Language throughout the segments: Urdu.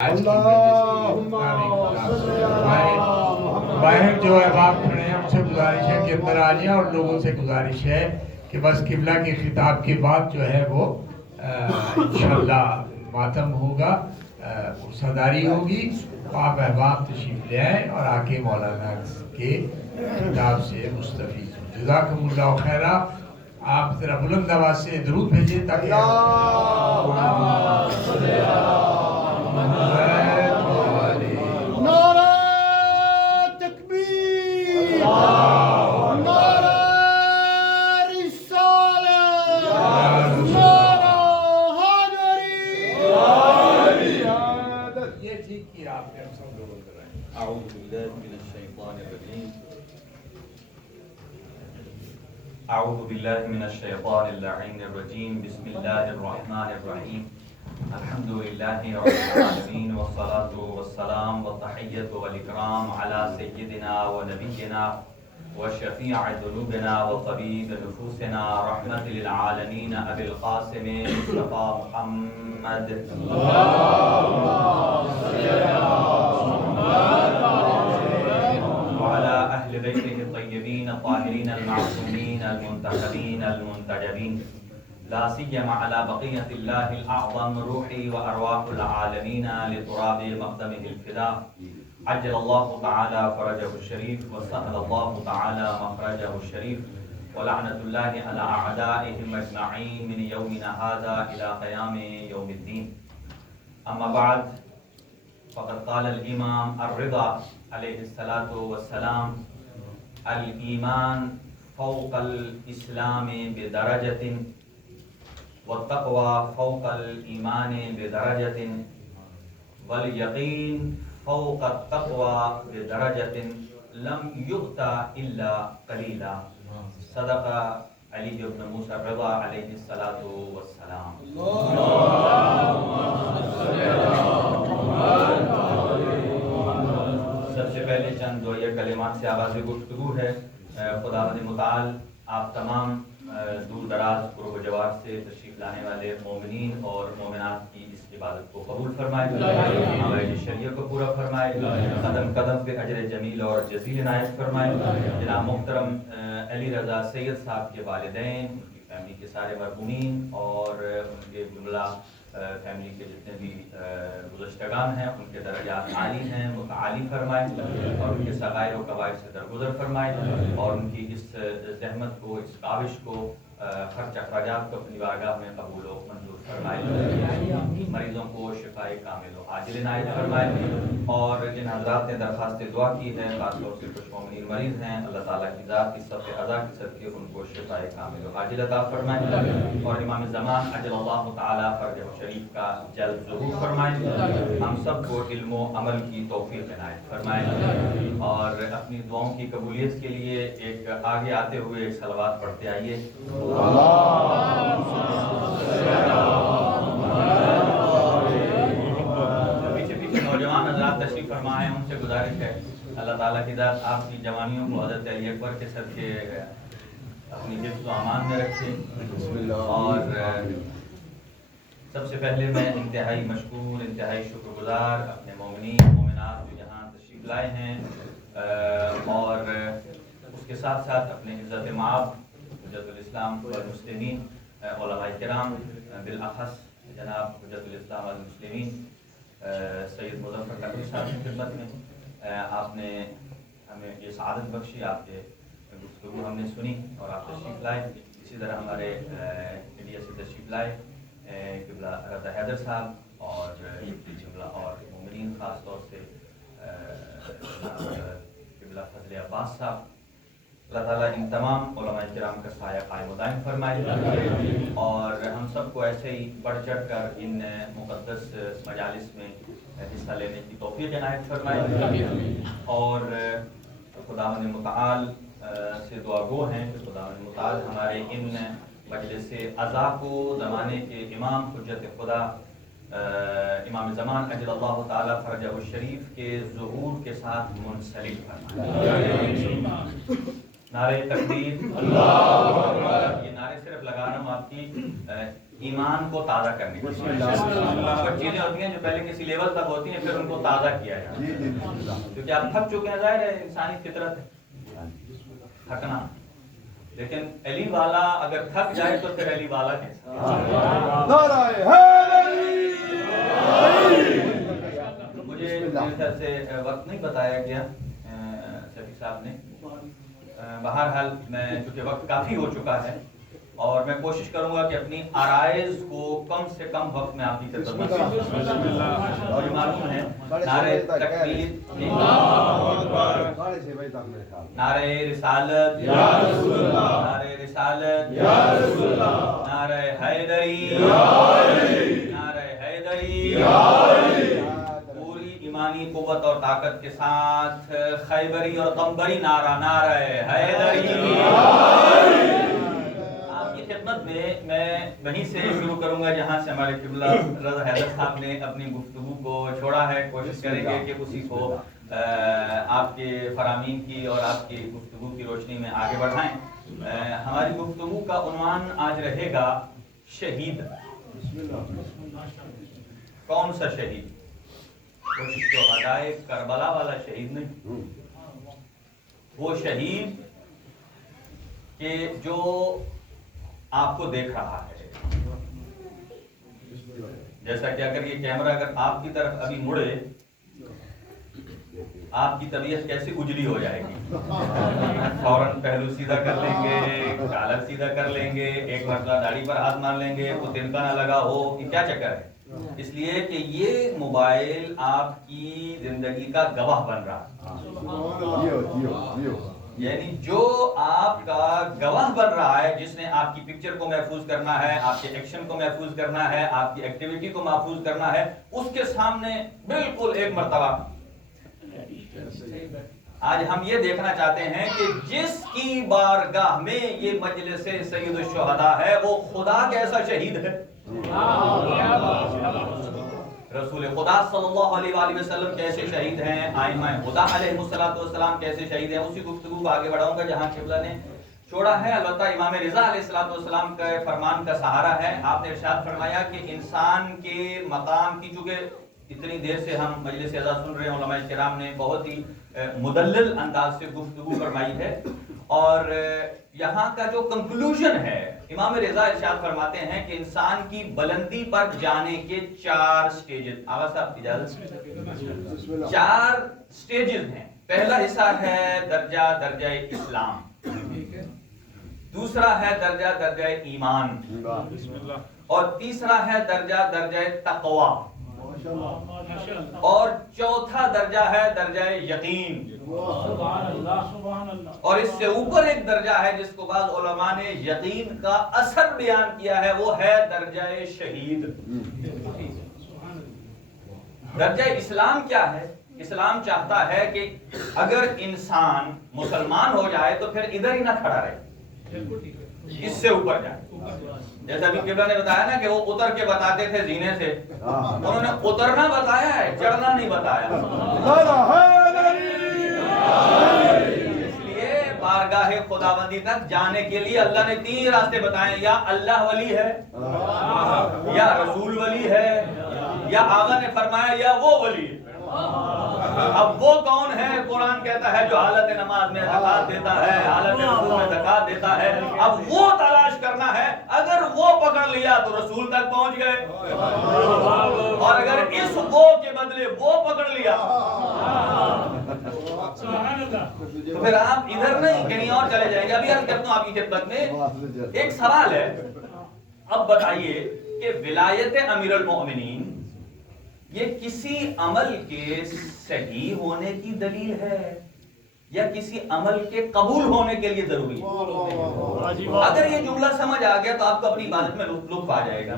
باہر جو ہے باپ کھڑے ہیں، ان سے گزارش ہے کہ اندر آ جائیں، اور لوگوں سے گزارش ہے کہ بس قبلہ کے خطاب کے بعد جو ہے وہ انشاءاللہ ماتم ہوگا، صداری ہوگی، آپ احباب تشریف لے آئیں اور آ کے مولانا کے خطاب سے مستفید ہوں۔ جزاکم اللہ خیرہ۔ آپ ذرا بلند آواز سے درود بھیجیں تاکہ أعوذ بالله من الشيطان اللعين الرجيم. بسم الله الرحمن الرحيم. الحمد لله رب العالمين، والصلاة والسلام والتحية والإكرام على سيدنا ونبينا وشفيع ذنوبنا وطبيب نفوسنا رحمة للعالمين أبي القاسم مصطفى محمد وعلى أهل بيته الطيبين الطاهرين المعصومين المنتخبين المنتجبين، لا سيما على بقية الله الأعظم روحي وأرواح العالمين لتراب مقدمه الفداء، عجل الله تعالى فرجه الشريف، وسهل الله تعالى مخرجه الشريف، ولعنة الله على أعدائهم أجمعين من يومنا هذا إلى قيام يوم الدين. أما بعد، فقد قال الإمام الرضا عليه الصلاة والسلام: الإيمان فوق الإسلام بدرجة، والتقوى فوق الإيمان بدرجة، واليقين فوق التقوى بدرجة، لم يؤتى إلا قليلا. صدق علی بن موسیٰ الرضا علیہ الصلاۃ والسلام. سب سے پہلے چند دعائیہ کلمات سے آغاز گفتگو ہے. خداوند متعال آپ تمام دور دراز قرب و جوار سے تشریف لانے والے مومنین اور مومنات کی اس عبادت کو قبول فرمائے، ہمارے شریعت کو پورا فرمائے، قدم قدم پہ اجر جمیل اور جزیل عنایت فرمائے. جناب محترم علی رضا سید صاحب کے والدین، ان کی فیملی کے سارے مرحومین اور ان کے جملہ فیملی کے جتنے بھی گزشتگان ہیں، ان کے درجات عالی ہیں، متعالی فرمائے، اور ان کے صغائر و کبائر سے درگزر فرمائے، اور ان کی اس زحمت کو، اس کاوش کو، خرچ اخراجات کو اپنی بارگاہ میں قبول و منظور فرمائے. مریضوں کو شفائے کامل و عاجل عنایت فرمائے. اور جن حضرات نے درخواست دعا کی ہے، خاص طور سے کچھ مومنین مریض ہیں، اللہ تعالیٰ کی ذات کی سب ادا کی صدقے ان کو شفائے کامل و عاجل عطا فرمائے. اور امام زمان اجل اللہ تعالیٰ فرجہ شریف کا جلد ظہور فرمائے. ہم سب کو علم و عمل کی توفیق عنایت فرمائے. اور اپنی دعاؤں کی قبولیت کے لیے ایک آگے آتے ہوئے ایک صلوات پڑھتے آئیے. پیچھے پیچھے نوجوان حضرات تشریف فرما ہیں، ان سے گزارش ہے اللہ تعالیٰ کی ذات آپ کی جوانیوں کو حضرت علی اکبر کے صدقے اپنی حفظ و امان میں رکھے. اور سب سے پہلے میں انتہائی مشکور، انتہائی شکر گزار اپنے مومنین مومنات جو یہاں تشریف لائے ہیں، اور اس کے ساتھ ساتھ اپنے عزت مآب حجت الاسلام والمسلمین علماء کرام، بالاخص جناب حجت الاسلام والمسلمین سید مظفر قادری صاحب کی خدمت میں. آپ نے ہمیں یہ سعادت بخشی، آپ کے گفتگو ہم نے سنی اور آپ تشریف لائے. اسی طرح ہمارے انڈیا سے تشریف لائے قبلہ رضا حیدر صاحب اور جملہ اور مومنین، خاص طور سے قبلہ فضل عباس صاحب. اللہ تعالیٰ ان تمام علماء کرام کا سایہ قائم و دائم فرمائے، اور ہم سب کو ایسے ہی بڑھ چڑھ کر ان مقدس مجالس میں حصہ لینے کی توفیق عنایت فرمائے. اور خداوند متعال سے دعا گو ہیں کہ خداوند متعال ہمارے ان مجلس عزا کو زمانے کے امام حجت خدا امام زمان اجل اللہ تعالیٰ فرجہ الشریف کے ظہور کے ساتھ منسلک فرمائے. نعرہ تکبیر، اللہ اکبر. یہ نعرے صرف لگانا آپ کی ایمان کو تازہ کرنے کی کچھ چیزیں ہوتی ہیں جو پہلے کسی لیول تک ہوتی ہیں، پھر ان کو تازہ کیا جاتا ہے، کیونکہ آپ تھک چکے ہیں، ظاہر ہے انسانی فطرت ہے تھکنا، لیکن علی والا اگر تھک جائے تو پھر علی والا کیسا؟ مجھے میرے خیال سے وقت نہیں بتایا گیا شفیع صاحب نے، بہرحال میں چونکہ وقت کافی ہو چکا ہے اور میں کوشش کروں گا کہ اپنی آرائز کو کم سے کم وقت میں آپ کی خدمت میں، اور یہ معلوم ہے نعرہ تکبیر، نعرہ رسالت، نعرہ رسالت، نعرہ حیدری، نعرہ حیدری، پوری ایمانی قوت اور طاقت کے ساتھ خیبری اور قمبری نعرہ، نعرہ حیدری۔ خدمت میں وہیں سے شروع کروں گا جہاں سے ہمارے قبلہ رضا حیدر صاحب نے اپنی گفتگو کو چھوڑا ہے۔ کوشش کریں گے کہ اسی کو آپ کے فرامین کی اور آپ کی گفتگو کی روشنی میں آگے بڑھائیں۔ ہماری گفتگو کا عنوان آج رہے گا شہید۔ کون سا شہید؟ شہدائے کربلا والا شہید نہیں، وہ شہید کہ جو آپ کو دیکھ رہا ہے، جیسا کہ اگر یہ کیمرہ اگر آپ کی طرف ابھی مڑے، آپ کی طبیعت کیسے اجلی ہو جائے گی، فوراً پہلو سیدھا کر لیں گے، کالر سیدھا کر لیں گے، ایک مرتبہ داڑھی پر ہاتھ مار لیں گے، وہ تنکا نہ لگا ہو، یہ کیا چکر ہے؟ اس لیے کہ یہ موبائل آپ کی زندگی کا گواہ بن رہا ہے، یعنی جو آپ کا گواہ بن رہا ہے، جس نے آپ کی پکچر کو محفوظ کرنا ہے، آپ کے ایکشن کو محفوظ کرنا ہے، آپ کی ایکٹیویٹی کو محفوظ کرنا ہے، اس کے سامنے بالکل ایک مرتبہ آج ہم یہ دیکھنا چاہتے ہیں کہ جس کی بارگاہ میں یہ مجلس سید الشہداء ہے وہ خدا کیسا شہید ہے، رسول خدا صلی اللہ علیہ وآلہ وسلم کیسے شہید ہیں، ائمہ خدا علیہ السلام کیسے شہید ہیں، اسی گفتگو کو آگے بڑھاؤں گا جہاں قبلہ نے چھوڑا ہے۔ البتہ امام رضا علیہ السلام کا فرمان کا سہارا ہے۔ آپ نے ارشاد فرمایا کہ انسان کے مقام کی، چونکہ اتنی دیر سے ہم مجلس اعزاز سن رہے ہیں، علماء کرام نے بہت ہی مدلل انداز سے گفتگو فرمائی ہے، اور یہاں کا جو کنکلوژن ہے، امام رضا ارشاد فرماتے ہیں کہ انسان کی بلندی پر جانے کے 4 سٹیجز، آغا صاحب اجازت، 4 سٹیجز ہیں۔ پہلا حصہ ہے درجہ اسلام، دوسرا ہے درجہ ایمان، اور تیسرا ہے درجہ تقوی، اور چوتھا درجہ ہے درجہ یقین، اور اس سے اوپر ایک درجہ ہے جس کو بعض علماء نے یقین کا اثر بیان کیا ہے، وہ ہے درجہ شہید۔ درجہ اسلام کیا ہے؟ اسلام چاہتا ہے کہ اگر انسان مسلمان ہو جائے تو پھر ادھر ہی نہ کھڑا رہے، اس سے اوپر جائے۔ جیسا ابھی قبلہ نے بتایا نا کہ وہ اتر کے بتاتے تھے زینے سے، انہوں نے اترنا بتایا ہے، چڑھنا نہیں بتایا۔ اس لیے بارگاہ خداوندی تک جانے کے لیے اللہ نے 3 راستے بتائے، یا اللہ ولی ہے، یا رسول ولی ہے، یا آقا نے فرمایا یا وہ ولی ہے۔ اب وہ کون ہے؟ قرآن کہتا ہے جو حالت نماز میں زکات دیتا ہے، حالت رکوع میں زکات دیتا ہے۔ اب وہ تلاش کرنا ہے، اگر وہ پکڑ لیا تو رسول تک پہنچ گئے، اور اگر اس وہ کے بدلے وہ پکڑ لیا تو پھر آپ ادھر نہیں کہیں اور چلے جائیں گے۔ ابھی عرض کرتا ہوں آپ کی خدمت میں ایک سوال ہے، اب بتائیے کہ ولایت امیر المؤمنین یہ کسی عمل کے صحیح ہونے کی دلیل ہے یا کسی عمل کے قبول ہونے کے لیے ضروری ہے؟ اگر یہ جملہ سمجھ آ گیا تو آپ کو اپنی عبادت میں لطف آ جائے گا۔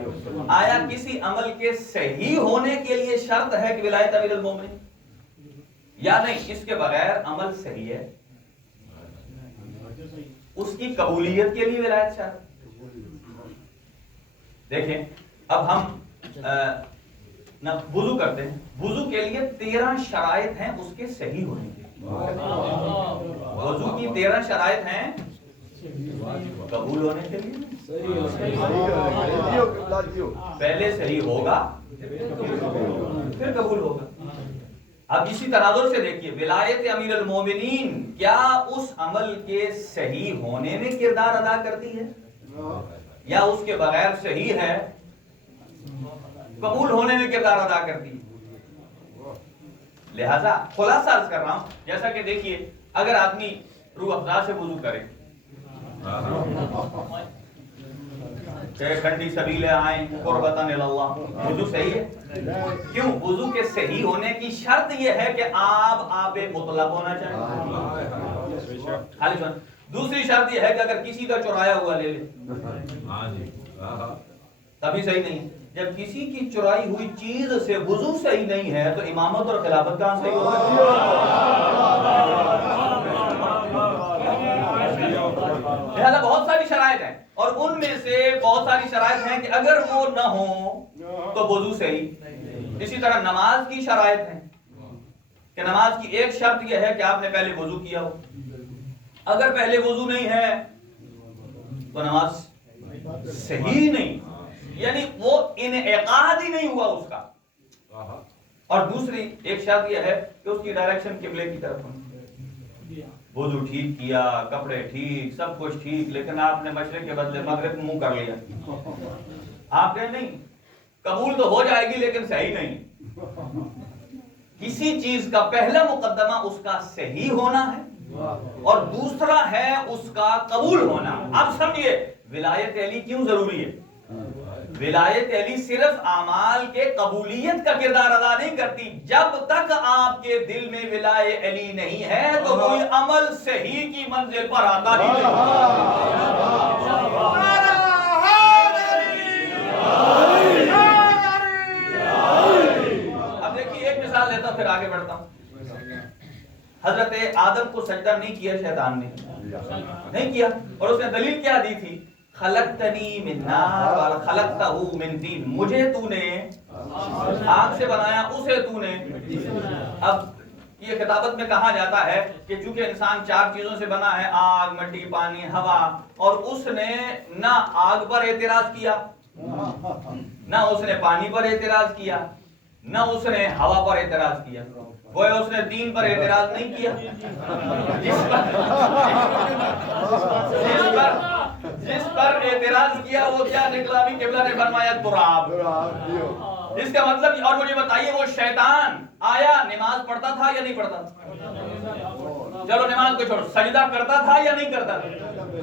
آیا کسی عمل کے صحیح ہونے کے لیے شرط ہے کہ ولایت امیر المومنین، یا نہیں اس کے بغیر عمل صحیح ہے؟ اس کی قبولیت کے لیے ولایت شرط؟ دیکھیں اب ہم وضو کرتے ہیں، وضو کے لیے 13 شرائط ہیں اس کے صحیح ہونے کے۔ وضو کی 13 شرائط ہیں قبول ہونے کے لیے، پہلے صحیح ہوگا پھر قبول ہوگا. اب اسی تناظر سے دیکھیے ولایت امیر المومنین کیا اس عمل کے صحیح ہونے میں کردار ادا کرتی ہے یا اس کے بغیر صحیح ہے قبول ہونے میں کردار ادا کرتی ہے؟ لہذا خلاصہ عرض کر رہا ہوں جیسا کہ دیکھیے اگر آدمی روح افزا سے وضو کرے ٹھنڈی سبیلیں آئیں قربتاً اللہ وضو صحیح ہے. کیوں؟ وضو کے صحیح ہونے کی شرط یہ ہے کہ آب مطلق ہونا چاہیے. دوسری شرط یہ ہے کہ اگر کسی کا چرایا ہوا لے لے تبھی صحیح نہیں. جب کسی کی چرائی ہوئی چیز سے وضو صحیح نہیں ہے تو امامت اور خلافت کہاں صحیح ہوگا؟ لہذا بہت ساری شرائط ہیں اور ان میں سے بہت ساری شرائط ہیں کہ اگر وہ نہ ہوں تو وضو صحیح. اسی طرح نماز کی شرائط ہیں کہ نماز کی ایک شرط یہ ہے کہ آپ نے پہلے وضو کیا ہو. اگر پہلے وضو نہیں ہے تو نماز صحیح نہیں، یعنی وہ انعقاد ہی نہیں ہوا اس کا. اور دوسری ایک شرط یہ ہے کہ اس کی ڈائریکشن قبلے کی طرف ہو. وضو ٹھیک کیا، کپڑے ٹھیک، سب کچھ ٹھیک، لیکن آپ نے مشرق کے بدلے مغرب منہ کر لیا. آپ نے نہیں، قبول تو ہو جائے گی لیکن صحیح نہیں. کسی چیز کا پہلا مقدمہ اس کا صحیح ہونا ہے اور دوسرا ہے اس کا قبول ہونا. اب سمجھیے ولایت علی کیوں ضروری ہے. ولایت علی صرف اعمال کے قبولیت کا کردار ادا نہیں کرتی. جب تک آپ کے دل میں ولایت علی نہیں ہے تو کوئی عمل صحیح کی منزل پر آتا ہی نہیں. اب دیکھیے ایک مثال لیتا ہوں پھر آگے بڑھتا ہوں. حضرت آدم کو سجدہ نہیں کیا شیطان نے، نہیں کیا، اور اس نے دلیل کیا دی تھی؟ خلقتنی من نار وخلقتہ من طین. مجھے تو نے آگ سے بنایا، اسے تو نے. اب یہ کتابت میں کہا جاتا ہے کہ چونکہ انسان چار چیزوں سے بنا ہے، آگ، مٹی، پانی، ہوا، اور اس نے نہ آگ پر اعتراض کیا، نہ اس نے پانی پر اعتراض کیا، نہ اس نے ہوا پر اعتراض کیا. وہ اس نے دین پر اعتراض نہیں کیا. جس پر اعتراض کیا وہ کیا نکلا؟ بھی قبلہ نے فرمایا تراب. اس کا مطلب، اور مجھے بتائیے وہ شیطان آیا نماز پڑھتا تھا یا نہیں پڑھتا تھا؟ چلو نماز کو چھوڑ، سجدہ کرتا تھا یا نہیں کرتا تھا؟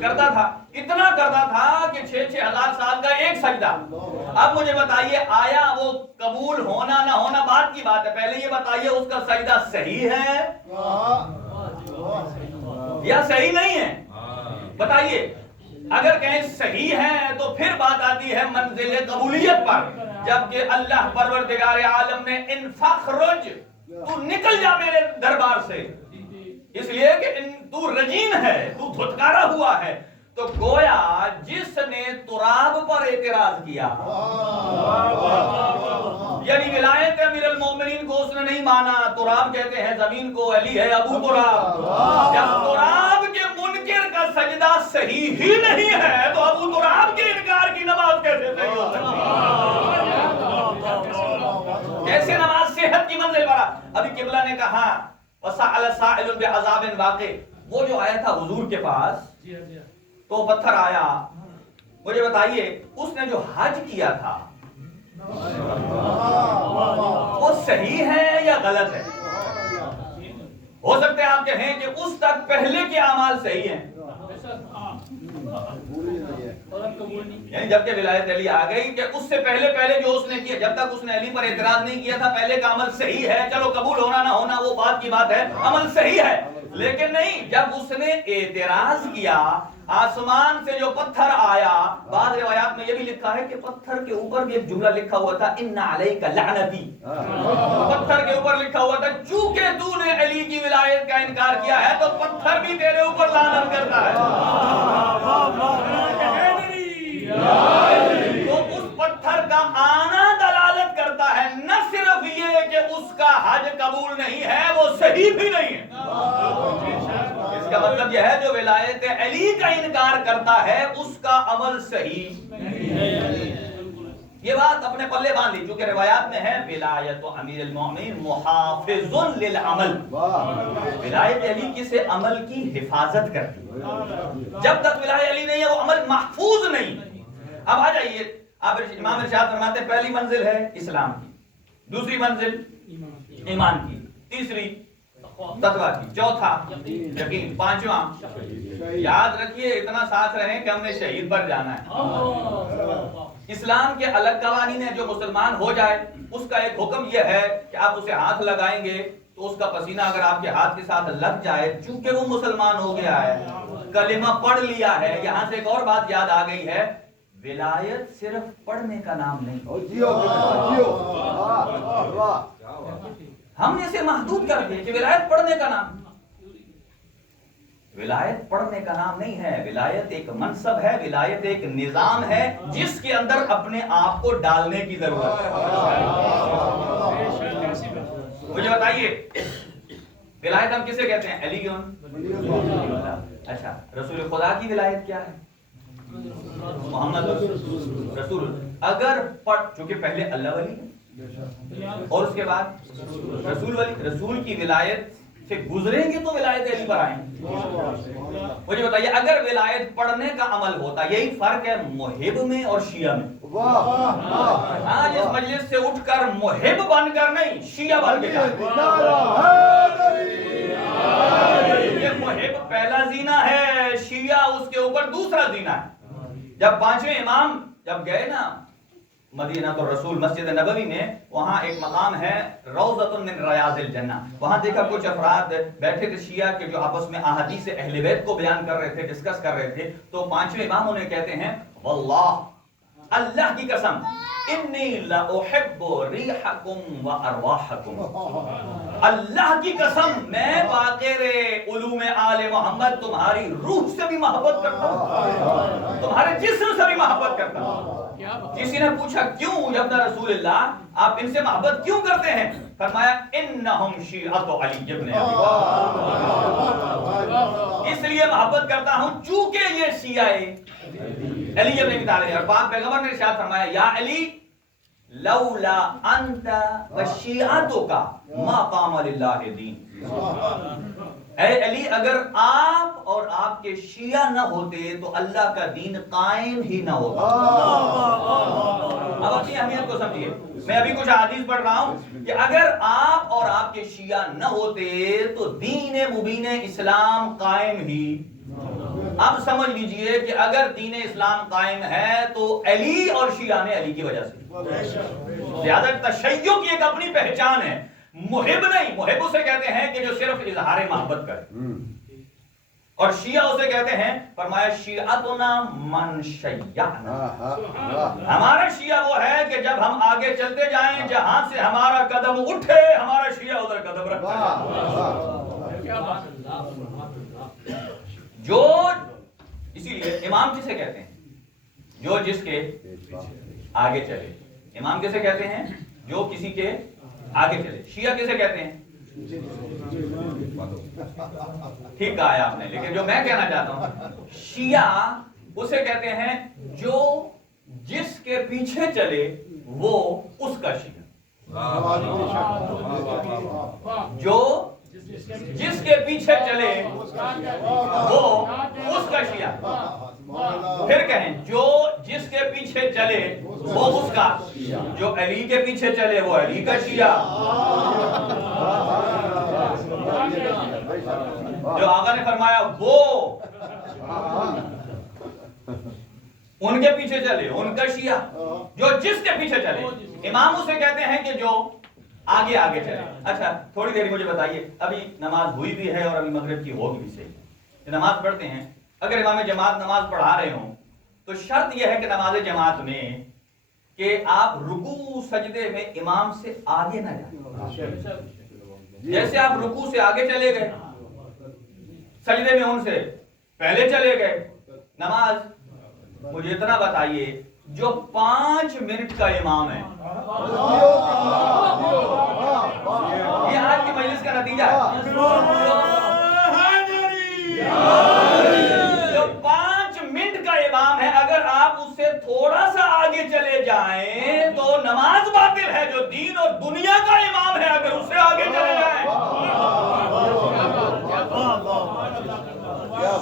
کرتا تھا. اتنا کرتا تھا کہ 6,000 سال کا ایک سجدہ. اب مجھے بتائیے آیا وہ قبول ہونا نہ ہونا بات کی بات ہے. پہلے یہ بتائیے اس کا سجدہ صحیح ہے یا صحیح نہیں ہے؟ بتائیے. اگر کہیں صحیح ہے تو پھر بات آتی ہے منزل قبولیت پر، جبکہ اللہ پروردگار عالم نے ان فخرج، تو نکل جا میرے دربار سے، اس لیے کہ تو رجیم ہے، تو دھتکارا ہوا ہے. تو گویا جس نے تراب پر اعتراض کیا، یعنی ولایت امیر المومنین کو اس نے نہیں مانا. تراب کہتے ہیں زمین کو، علی ہے ابو تراب. جب تراب کے منکر کا سجدہ صحیح ہی نہیں ہے تو ابو تراب کے انکار کی نماز کیسے صحیح ہو سکتی ہے؟ کیسے نماز صحت کی منزل پر؟ ابھی قبلہ نے کہا وَسَأَلَ سَائِلٌ بِعَذَابٍ واقع. وہ جو آیا تھا حضور کے پاس تو پتھر آیا. مجھے بتائیے اس نے جو حج کیا تھا وہ صحیح ہے یا غلط ہے؟ ہو سکتے ہیں آپ کہیں کہ اس تک پہلے کے اعمال صحیح ہیں، یعنی جب کہ ولایت علی آ گئی کہ اس سے پہلے جو اس نے کیا، جب تک اس نے علی پر اعتراض نہیں کیا تھا پہلے کا عمل صحیح ہے. چلو قبول ہونا نہ ہونا وہ بات کی بات ہے، عمل صحیح ہے. لیکن نہیں، جب اس نے اعتراض کیا، آسمان سے جو پتھر آیا، بعض روایات میں یہ بھی لکھا ہے کہ پتھر کے اوپر بھی ایک جملہ لکھا ہوا تھا ان علیک لعنتی. پتھر کے اوپر لکھا ہوا تھا چونکہ تو نے علی کی ولایت کا انکار کیا ہے تو پتھر بھی تیرے اوپر لعنت کرتا ہے. تو اس پتھر کا آنا دلالت کرتا ہے نہ صرف یہ کہ اس کا حج قبول نہیں ہے، وہ صحیح بھی نہیں ہے. اس کا مطلب مطلب یہ ہے جو ولایت علی کا انکار کرتا ہے اس کا عمل صحیح نہیں. یہ بات اپنے پلے باندھ لی چونکہ روایات میں ہے ولایت امیر المومنین محافظ للعمل. ولایت علی کسی عمل کی حفاظت کرتی ہے. جب تک ولایت علی نہیں ہے وہ عمل محفوظ نہیں. اب آ جائیے آپ امام ارشاد فرماتے ہیں پہلی منزل ہے اسلام کی, دوسری منزل ایمان کی, تیسری تقویٰ کی, چوتھا یقین, پانچواں یاد رکھیے اتنا ساتھ رہیں کہ ہم نے شہید پر جانا ہے. اسلام کے الگ قوانین ہیں. جو مسلمان ہو جائے اس کا ایک حکم یہ ہے کہ آپ اسے ہاتھ لگائیں گے تو اس کا پسینہ اگر آپ کے ہاتھ کے ساتھ لگ جائے, چونکہ وہ مسلمان ہو گیا ہے, کلمہ پڑھ لیا ہے. یہاں سے ایک اور بات یاد آ گئی ہے, ولایت صرف پڑھنے کا نام نہیں. ہم نے اسے محدود کر دیا کہ ولایت پڑھنے کا نام. ولایت پڑھنے کا نام نہیں ہے. ولایت ایک منصب ہے, ولایت ایک نظام ہے جس کے اندر اپنے آپ کو ڈالنے کی ضرورت ہے. مجھے بتائیے ولایت ہم کسے کہتے ہیں؟ علی کیوں؟ اچھا, رسول خدا کی ولایت کیا ہے؟ محمد رسول. اگر چونکہ پہلے اللہ ولی ہے اور اس کے بعد رسول ولی, رسول کی ولایت سے گزریں گے تو ولایت علی پر آئیں گے. مجھے بتائیے اگر ولایت پڑھنے کا عمل ہوتا, یہی فرق ہے محب میں اور شیعہ میں. آج اس مجلس سے اٹھ کر محب بن کر نہیں, شیعہ بن کے جائیں. یہ محب پہلا زینہ ہے, شیعہ اس کے اوپر دوسرا زینہ ہے. جب پانچویں امام جب گئے نا مدینہ تو رسول مسجد نبوی میں, وہاں ایک مقام ہے روضۃ من ریاض الجنہ. وہاں دیکھا کچھ افراد بیٹھے تھے شیعہ کے جو آپس میں احادیث اہل بیت کو بیان کر رہے تھے, ڈسکس کر رہے تھے. تو پانچویں امام انہیں کہتے ہیں واللہ, اللہ کی قسم, انی لاحب ریحکم و ارواحکم. اللہ کی قسم میں باقر علوم آل محمد تمہاری روح سے بھی محبت کرتا ہوں, تمہارے جسم سے بھی محبت کرتا ہوں. کسی نے پوچھا کیوں یا ابن رسول اللہ, آپ ان سے محبت کیوں کرتے ہیں؟ فرمایا انہم شیعۃ علی ابن ابی طالب, اس لیے محبت کرتا ہوں چونکہ یہ شیعہ علی ابن ابی طالب. اور پاک پیغمبر نے ارشاد فرمایا یا علی لولا انت وشیعتک ما قام للہ دین. اے علی اگر آپ اور آپ کے شیعہ نہ ہوتے تو اللہ کا دین قائم ہی نہ ہوتا. اب اپنی اہمیت کو سمجھیے. میں ابھی کچھ حدیث پڑھ رہا ہوں کہ اگر آپ اور آپ کے شیعہ نہ ہوتے تو دین مبین اسلام قائم ہی. اب سمجھ لیجئے کہ اگر دین اسلام قائم ہے تو علی اور شیعہ نے علی کی وجہ سے. زیادہ تشیع کی ایک اپنی پہچان ہے, محب نہیں. محب اسے کہتے ہیں کہ جو صرف اظہار محبت کرے, اور شیعہ اسے کہتے ہیں فرمایا شیعتنا من شیعنا. ہمارا شیعہ وہ ہے کہ جب ہم آگے چلتے جائیں جہاں سے ہمارا قدم اٹھے ہمارا شیعہ ادھر قدم رکھتا ہے. جو اسی لیے امام کسے کہتے ہیں؟ جو جس کے آگے چلے. امام کسے کہتے ہیں؟ جو کسی کے آگے چلے. شیعہ کسے کہتے ہیں؟ ٹھیک کہا ہے آپ نے, لیکن جو میں کہنا چاہتا ہوں شیعہ اسے کہتے ہیں جو جس کے پیچھے چلے وہ اس کا شیعہ. جو جس کے پیچھے چلے وہ اس کا شیعہ. پھر کہیں جو جس کے پیچھے چلے وہ اس کا, جو علی کے پیچھے چلے وہ علی کا شیعہ. جو آقا نے فرمایا وہ ان کے پیچھے چلے ان کا شیعہ. جو جس کے پیچھے چلے امام اسے کہتے ہیں کہ جو آگے آگے چلے. اچھا تھوڑی دیر مجھے بتائیے, ابھی نماز ہوئی بھی ہے اور ابھی مغرب کی ہوگی بھی صحیح. نماز پڑھتے ہیں, اگر امام جماعت نماز پڑھا رہے ہوں تو شرط یہ ہے کہ نماز جماعت میں کہ آپ رکوع سجدے میں امام سے آگے نہ جائیں. جیسے آپ رکوع سے آگے چلے گئے سجدے میں ان سے پہلے چلے گئے. نماز مجھے اتنا بتائیے جو 5 منٹ کا امام ہے, یہ آج کی مجلس کا نتیجہ ہے. تھوڑا سا آگے چلے جائیں تو نماز باطل ہے. جو دین اور دنیا کا امام ہے اگر اس سے آگے چلے جائیں,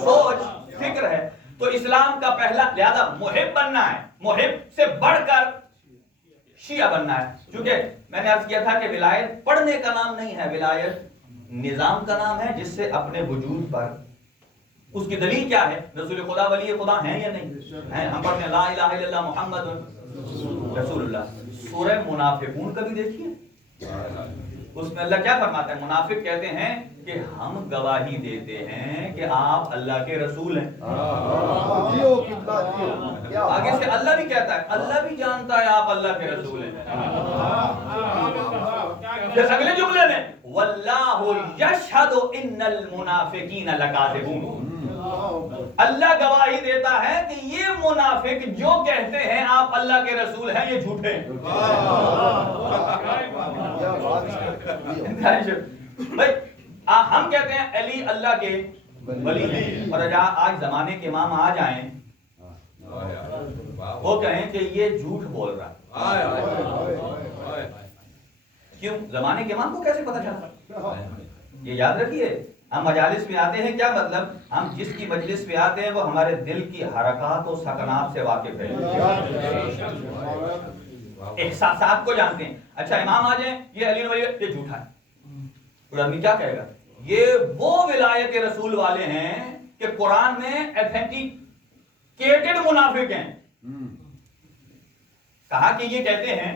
سوچ فکر ہے. تو اسلام کا پہلا لہذا محب بننا ہے, محب سے بڑھ کر شیعہ بننا ہے. چونکہ میں نے عرض کیا تھا کہ ولایت پڑھنے کا نام نہیں ہے, ولایت نظام کا نام ہے جس سے اپنے وجود پر, اس کی دلیل کیا ہے؟ رسول خدا ولی خدا ہیں یا نہیں ہیں؟ ہم پڑھتے ہیں لا الہ الا اللہ محمد رسول اللہ. سورہ منافقون کبھی دیکھیے, اس میں اللہ کیا فرماتا ہے؟ منافق کہتے ہیں کہ ہم گواہی دیتے ہیں کہ آپ اللہ کے رسول ہیں. آگے سے اللہ بھی کہتا ہے, اللہ بھی جانتا ہے آپ اللہ کے رسول ہیں. پھر اگلے جملے میں واللہ یشہد ان المنافقین لکاذبون, اللہ گواہی دیتا ہے کہ یہ منافق جو کہتے ہیں آپ اللہ کے رسول ہیں یہ جھوٹے ہیں. بھائی ہم کہتے ہیں علی اللہ کے ولی ہیں, اور آج زمانے کے امام آ جائیں وہ کہیں کہ یہ جھوٹ بول رہا ہے. کیوں؟ زمانے کے امام کو کیسے پتہ چلا؟ یہ یاد رکھیے, ہم مجالس میں آتے ہیں, کیا مطلب؟ ہم جس کی مجلس میں آتے ہیں وہ ہمارے دل کی حرکات و سکنات سے واقف ہے, احساسات کو جانتے ہیں. اچھا امام آ جائیں یہ علی ولی, یہ جھوٹا ہے. کوئی آدمی کیا کہے گا؟ یہ وہ ولایت رسول والے ہیں کہ قرآن میں ایتھینٹیکیٹڈ منافق ہیں. کہا کہ یہ کہتے ہیں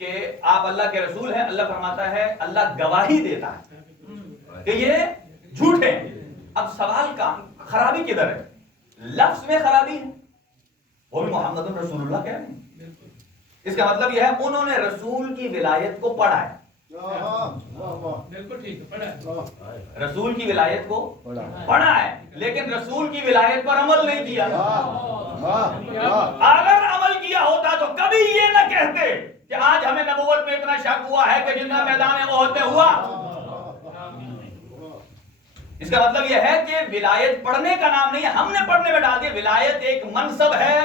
کہ آپ اللہ کے رسول ہیں. اللہ فرماتا ہے, اللہ گواہی دیتا ہے کہ یہ جھوٹ ہے. اب سوال کا خرابی کدھر ہے؟ لفظ میں خرابی ہے, وہ بھی محمد رسول اللہ کہہ رہے ہیں. اس کا مطلب یہ ہے انہوں نے رسول کی ولایت کو پڑھا ہے. رسول کی ولایت کو پڑھا ہے لیکن رسول کی ولایت پر عمل نہیں کیا. اگر عمل کیا ہوتا تو کبھی یہ نہ کہتے کہ آج ہمیں نبوت میں اتنا شک ہوا ہے کہ جتنا میدان احد میں ہوا. اس کا مطلب یہ ہے کہ ولایت پڑھنے کا نام نہیں ہے, ہم نے پڑھنے میں ڈال دیا. ولایت ایک منصب ہے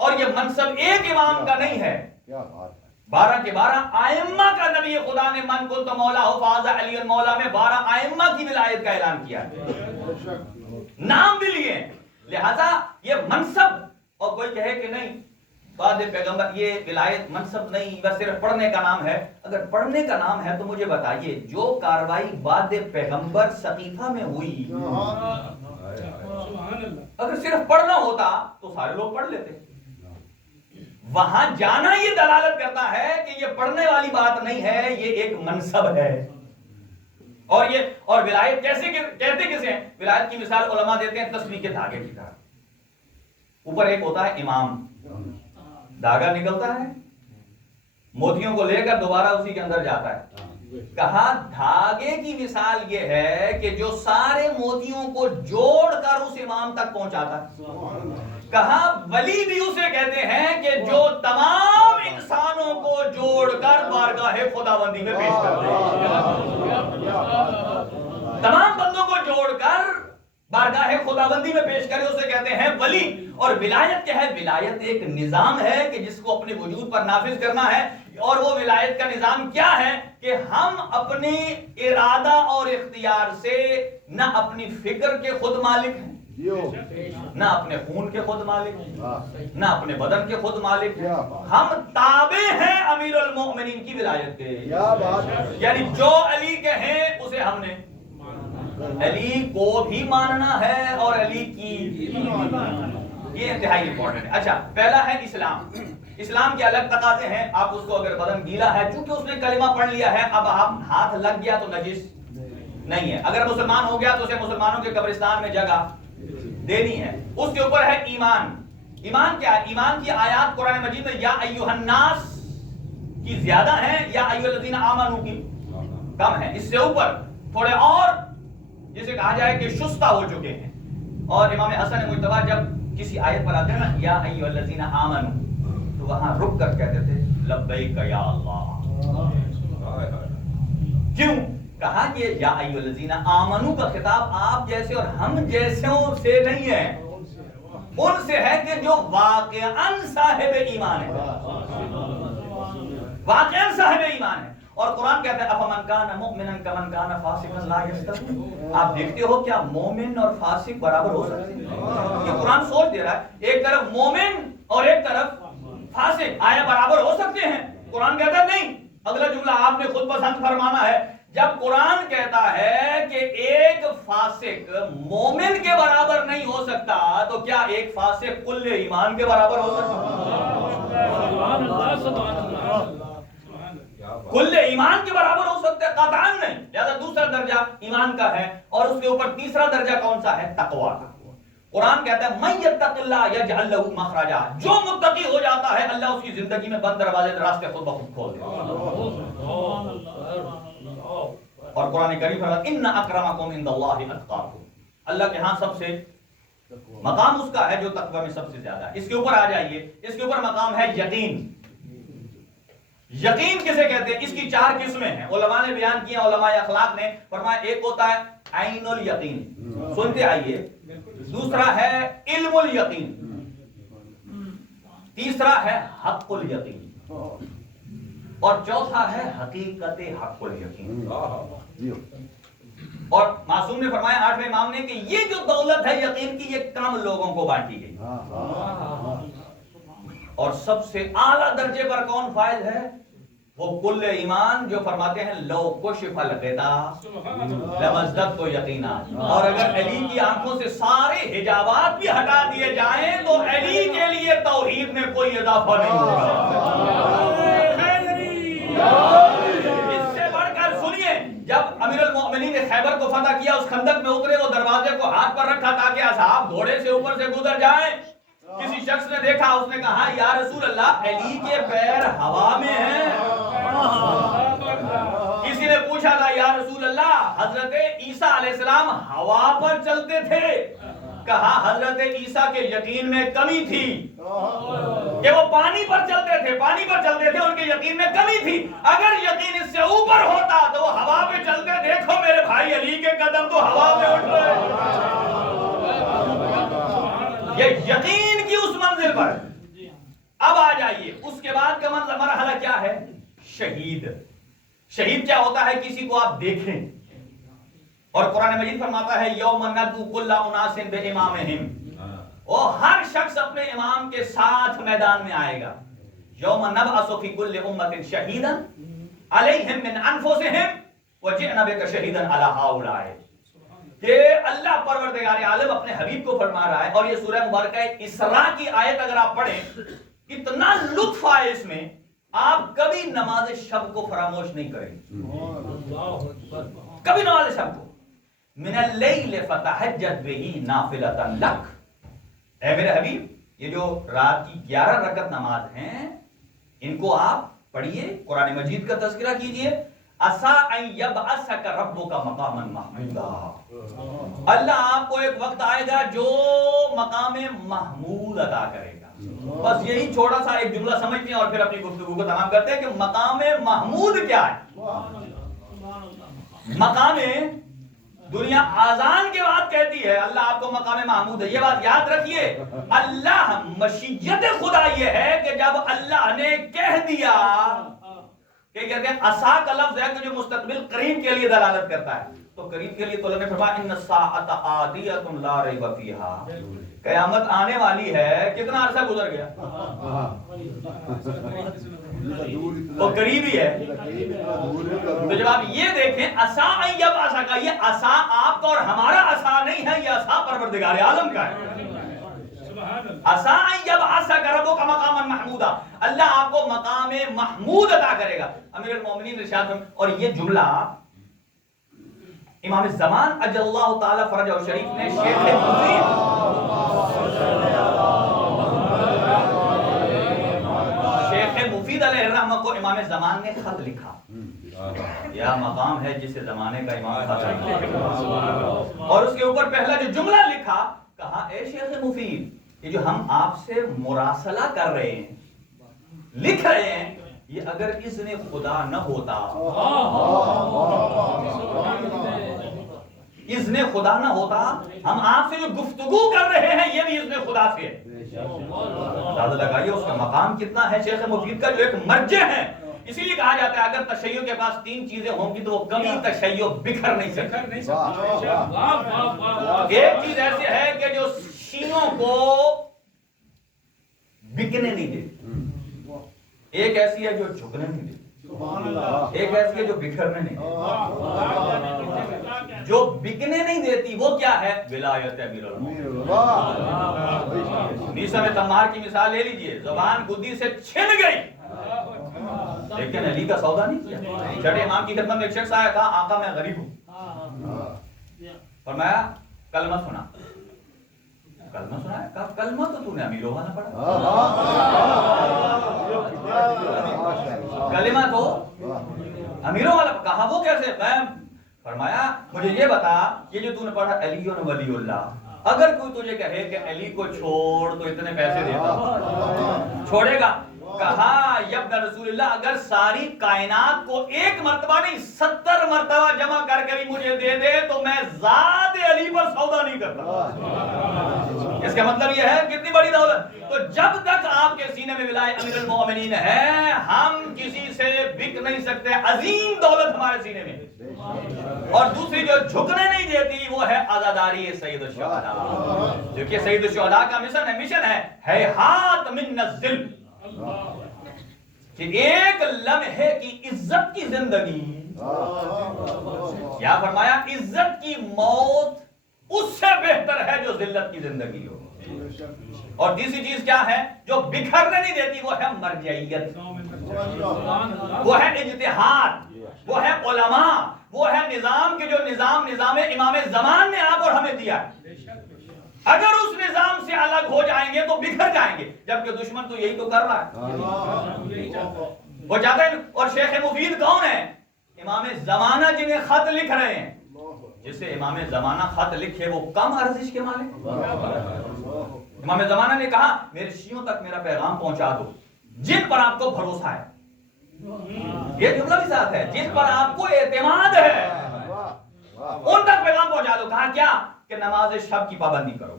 اور یہ منصب ایک امام کا نہیں ہے. 12 کے 12 ائمہ کا نبی خدا نے من کنت مولا فاز علی مولا میں 12 ائمہ کی ولایت کا اعلان کیا ہے, نام بھی لیے. لہذا یہ منصب, اور کوئی کہے کہ نہیں بعد پیغمبر, یہ ولایت منصب نہیں, بس صرف پڑھنے کا نام ہے. اگر پڑھنے کا نام ہے تو مجھے بتائیے جو کاروائی بعد پیغمبر سقیفہ میں ہوئی, اگر صرف پڑھنا ہوتا تو سارے لوگ پڑھ لیتے. وہاں جانا یہ دلالت کرتا ہے کہ یہ پڑھنے والی بات نہیں ہے, یہ ایک منصب ہے. اور ولایت کیسے کہتے کسے ہیں؟ ولایت کی مثال علماء دیتے ہیں تسبیح کے دھاگے کی طرح. اوپر ایک ہوتا ہے امام, دھاگا نکلتا ہے, موتیوں کو لے کر دوبارہ اسی کے اندر جاتا ہے. کہا دھاگے کی مثال یہ ہے کہ جو سارے موتیوں کو جوڑ کر اس امام تک پہنچاتا ہے. کہا ولی بھی اسے کہتے ہیں کہ جو تمام انسانوں کو جوڑ کر بارگاہ خداوندی میں پیش کر دے. تمام بندوں کو جوڑ کر بارگاہ خداوندی میں پیش کرے اسے کہتے ہیں ولی. اور ولایت کیا ہے؟ ولایت ایک نظام ہے کہ جس کو اپنے وجود پر نافذ کرنا ہے. اور وہ ولایت کا نظام کیا ہے کہ ہم اپنے ارادہ اور اختیار سے نہ اپنی فکر کے خود مالک ہیں, نہ اپنے خون کے خود مالک ہیں, نہ اپنے بدن کے خود مالک ہیں. ہم تابع ہیں امیر المؤمنین کی ولایت کے. یعنی جو علی کہیں اسے ہم نے علی کو بھی ماننا ہے اور علی کی, یہ انتہائی امپورٹنٹ ہے. اچھا پہلا ہے اسلام. اسلام کے الگ تقاضے ہیں. آپ اس کو اگر بدن گیلا ہے چونکہ اس نے کلمہ پڑھ لیا ہے, اب آپ ہاتھ لگ گیا تو نجس نہیں ہے. اگر مسلمان ہو گیا تو اسے مسلمانوں کے قبرستان میں جگہ دینی ہے. اس کے اوپر ہے ایمان. ایمان کیا ہے؟ ایمان کی آیات قرآن مجید میں یا ایھا الناس کی زیادہ ہیں, یا ایھا الذین آمنوا کی کم ہے. اس سے اوپر تھوڑے اور جسے کہا جائے کہ شستہ ہو چکے ہیں. اور امام حسن مجتبی جب کسی آیت پر آتے ہیں نا یا ایھا الذین آمنوا, تو وہاں رک کر کہتے تھے لبیک یا اللہ. کیوں؟ کہا کہ یا ایھا الذین آمنوا کا خطاب آپ جیسے اور ہم جیسوں سے نہیں ہے, ان سے ہے کہ جو واقعاً صاحب ایمان ہے، واقعاً صاحب ایمان ہے۔ اور قرآن کہتا ہے افمن کان مؤمنا کمن کان فاسقا لا یستوون، آپ دیکھتے ہو کیا مومن اور فاسق برابر ہو سکتے ہیں؟ یہ قرآن سوچ دے رہا ہے، ایک طرف مومن اور ایک طرف فاسق، آیا برابر ہو سکتے ہیں؟ قرآن کہتا ہے نہیں۔ اگلا جملہ آپ نے خود پسند فرمانا ہے، جب قرآن کہتا ہے کہ ایک فاسق مومن کے برابر نہیں ہو سکتا، تو کیا ایک فاسق کل ایمان کے برابر ہو سکتا؟ کل ایمان کے برابر ہو سکتا ہے؟ قطعاً نہیں۔ لہذا دوسرا درجہ ایمان کا ہے، اور اس کے اوپر تیسرا درجہ کون سا ہے؟ تقویٰ کا۔ قرآن کہتا ہے من یتق اللہ یجعل لہ مخرجا، جو متقی ہو جاتا ہے اللہ اس کی زندگی میں بند دروازے راستے خود بخود کھول دیتا ہے۔ اور قرآن کریم فرماتا ہے ان اکرمکم عند اللہ اتقاکم، اللہ کے ہاں سب سے مقام اس کا ہے جو تقوی میں سب سے زیادہ ہے۔ اس کے اوپر آ جائیے، اس کے اوپر مقام ہے یقین۔ یقین کسے کہتے ہیں؟ اس کی 4 قسمیں ہیں، علماء نے بیان کیا، علماء اخلاق نے فرمایا ایک ہوتا ہے عین الیقین، سنتے آئیے، دوسرا ہے علم الیقین، تیسرا ہے حق الیقین، اور چوتھا ہے حقیقت حق الیقین۔ اور معصوم نے فرمایا 8ویں امام نے کہ یہ جو دولت ہے یقین کی، یہ کم لوگوں کو بانٹی گئی، اور سب سے اعلیٰ درجے پر کون فائز ہے؟ وہ کل ایمان جو فرماتے ہیں لو کشف الغطاء لمزددت یقینا، اور اگر علی کی آنکھوں سے سارے حجابات بھی ہٹا دیے جائیں تو علی کے لیے توحید میں کوئی اضافہ نہیں ہوگا۔ اس سے بڑھ کر سنیے، جب امیر المؤمنین نے خیبر کو فتح کیا، اس خندق میں اترے، وہ دروازے کو ہاتھ پر رکھا تاکہ اصحاب گھوڑے سے اوپر سے گزر جائیں۔ کسی شخص نے دیکھا، اس نے کہا یا رسول اللہ علی کے پیر ہوا میں ہیں۔ کسی نے پوچھا تھا یا رسول اللہ حضرت عیسیٰ علیہ السلام ہوا پر چلتے تھے؟ کہا حضرت عیسیٰ کے یقین میں کمی تھی کہ وہ پانی پر چلتے تھے، پانی پر چلتے تھے، ان کے یقین میں کمی تھی۔ اگر یقین اس سے اوپر ہوتا تو وہ ہوا پہ چلتے، دیکھو میرے بھائی علی کے قدم تو ہوا میں اٹھ رہے۔ یہ یقین کی اس منزل پر۔ اب آ جائیے، اس کے بعد کا مرحلہ کیا ہے؟ شہید۔ شہید کیا ہوتا ہے؟ کسی کو آپ دیکھیں، اور قرآن مجید فرماتا ہے یوم ندعو کل اناس بامامہم، وہ ہر شخص اپنے امام کے ساتھ میدان میں آئے گا۔ یوم نبعث فی کل امۃ شہیدا علیہم من انفسہم وجئنا بک شہیدا علی ہؤلاء، کہ اللہ پروردگار عالم اپنے حبیب کو فرما رہا ہے، اور یہ سورہ مبارکہ اسراء کی آیت اگر آپ پڑھیں، اتنا لطف آئے اس میں، آپ کبھی نماز شب کو فراموش نہیں کریں، کبھی نماز شب کو۔ من اللیل فتہجد بہ نافلۃ لک، اے میرے حبیب یہ جو رات کی 11 رکعت نماز ہیں ان کو آپ پڑھیے، قرآن مجید کا تذکرہ کیجئے۔ عسیٰ ان یبعثک ربک مقاما محمودا، اللہ آپ کو ایک وقت آئے گا جو مقام محمود عطا کرے گا۔ بس یہی چھوٹا سا ایک جملہ سمجھتے ہیں اور پھر اپنی گفتگو کو تمام کرتے ہیں کہ مقام محمود کیا ہے۔ مقام دنیا آذان کے بعد کہتی ہے اللہ آپ کو مقام محمود ہے، یہ بات یاد رکھیے۔ اللہ مشیت خدا یہ ہے کہ جب اللہ نے کہہ دیا کہ کہتے ہیں عصا کا لفظ ہے کہ جو مستقبل قریب کے لیے دلالت کرتا ہے، تو قریب کے لیے تو اللہ نے فرمایا ان الساعۃ آتیۃ لا ریب فیہا، قیامت آنے والی ہے۔ کتنا عرصہ گزر گیا؟ وہ قریب ہی ہے۔ تو جب آپ یہ دیکھیں عصا ان یبعثک کا، یہ عصا آپ کا اور ہمارا عصا نہیں ہے، یہ عصا پروردگار عالم کا ہے۔ عسیٰ ان یبعثک ربک مقاما محمودا، اللہ آپ کو مقام محمود عطا کرے گا۔ امیر المومنین ارشاد فرماتے ہیں، اور یہ جملہ امام زمان اجل اللہ تعالی فرجہ شریف نے شیخ مفید علیہ الرحمہ کو امام زمان نے خط لکھا، یہ مقام ہے جسے زمانے کا امام خط لکھا، اور اس کے اوپر پہلا جو جملہ لکھا، کہا اے شیخ مفید یہ جو ہم آپ سے مراسلہ کر رہے ہیں، لکھ رہے ہیں، یہ اگر اذن خدا نہ ہوتا، اذن خدا نہ ہوتا ہم آپ سے جو گفتگو کر رہے ہیں یہ بھی اذن خدا سے ہے. اندازہ لگائیے اس کا مقام کتنا ہے شیخ مفید کا جو ایک مرجع ہے. اسی لیے کہا جاتا ہے اگر تشیع کے پاس 3 چیزیں ہوں گی تو وہ کمی تشیع بکھر نہیں سکتی. ایک چیز ایسی ہے کہ جو شیعوں کو بکنے نہیں دیتی, ایک ایسی ہے جو جھکنے نہیں دیتی, ایک ایسی ہے جو بکھرنے نہیں دیتی. جو بکنے نہیں دیتی وہ کیا ہے؟ ولایت امیر المومنین. میثم تمار کی مثال لے لیجئے, زبان گدی سے چھن گئی لیکن علی کا سودا نہیں کیا. چھٹے امام کی خدمت میں ایک شخص آیا, کہا آقا میں غریب ہوں. فرمایا کلمہ سنا. کلمہ سنا ہے؟ کہا کلمہ تو تو نے امیروں والا پڑھا. کلمہ تو امیروں والا. کہا وہ کیسے؟ فرمایا مجھے یہ بتا یہ جو تو نے پڑھا علی ولی اللہ, اگر کوئی تجھے کہے کہ علی کو چھوڑ تو اتنے پیسے دیتا, چھوڑے گا؟ کہا یبن رسول اللہ اگر ساری کائنات کو ایک مرتبہ نہیں 70 مرتبہ جمع کر کے بھی مجھے دے دے تو میں ذات علی پر سودا نہیں کرتا. اس کا مطلب یہ ہے کتنی بڑی دولت. تو جب تک آپ کے سینے میں ولایت امیر المومنین ہے ہم کسی سے بک نہیں سکتے. عظیم دولت ہمارے سینے میں. اور دوسری جو جھکنے نہیں دیتی وہ ہے عزاداری سید الشہداء, جو کہ سید الشہداء کا مشن ہے ہاتھ من الظل, کہ ایک لمحے کی عزت کی زندگی. کیا فرمایا؟ عزت کی موت اس سے بہتر ہے جو ذلت کی زندگی ہو. اور تیسری چیز کیا ہے جو بکھرنے نہیں دیتی؟ وہ ہے مرجعیت, وہ ہے اجتہاد, وہ ہے علماء, وہ ہے نظام کے جو نظام امام زمان نے آپ اور ہمیں دیا ہے. اگر اس نظام سے الگ ہو جائیں گے تو بکھر جائیں گے, جبکہ دشمن تو یہی تو کر رہا ہے. وہ چاہتے ہیں. اور شیخ مفید کون ہے؟ امام زمانہ جنہیں خط لکھ رہے ہیں. جسے امام زمانہ خط لکھے وہ کم ارزش کے مالک. امام زمانہ نے کہا میرے شیعوں تک میرا پیغام پہنچا دو جن پر آپ کو بھروسہ ہے. یہ جملہ بھی ساتھ ہے, جن پر آپ کو اعتماد ہے ان تک پیغام پہنچا دو. کہا کیا؟ کہ نماز شب کی پابندی کرو.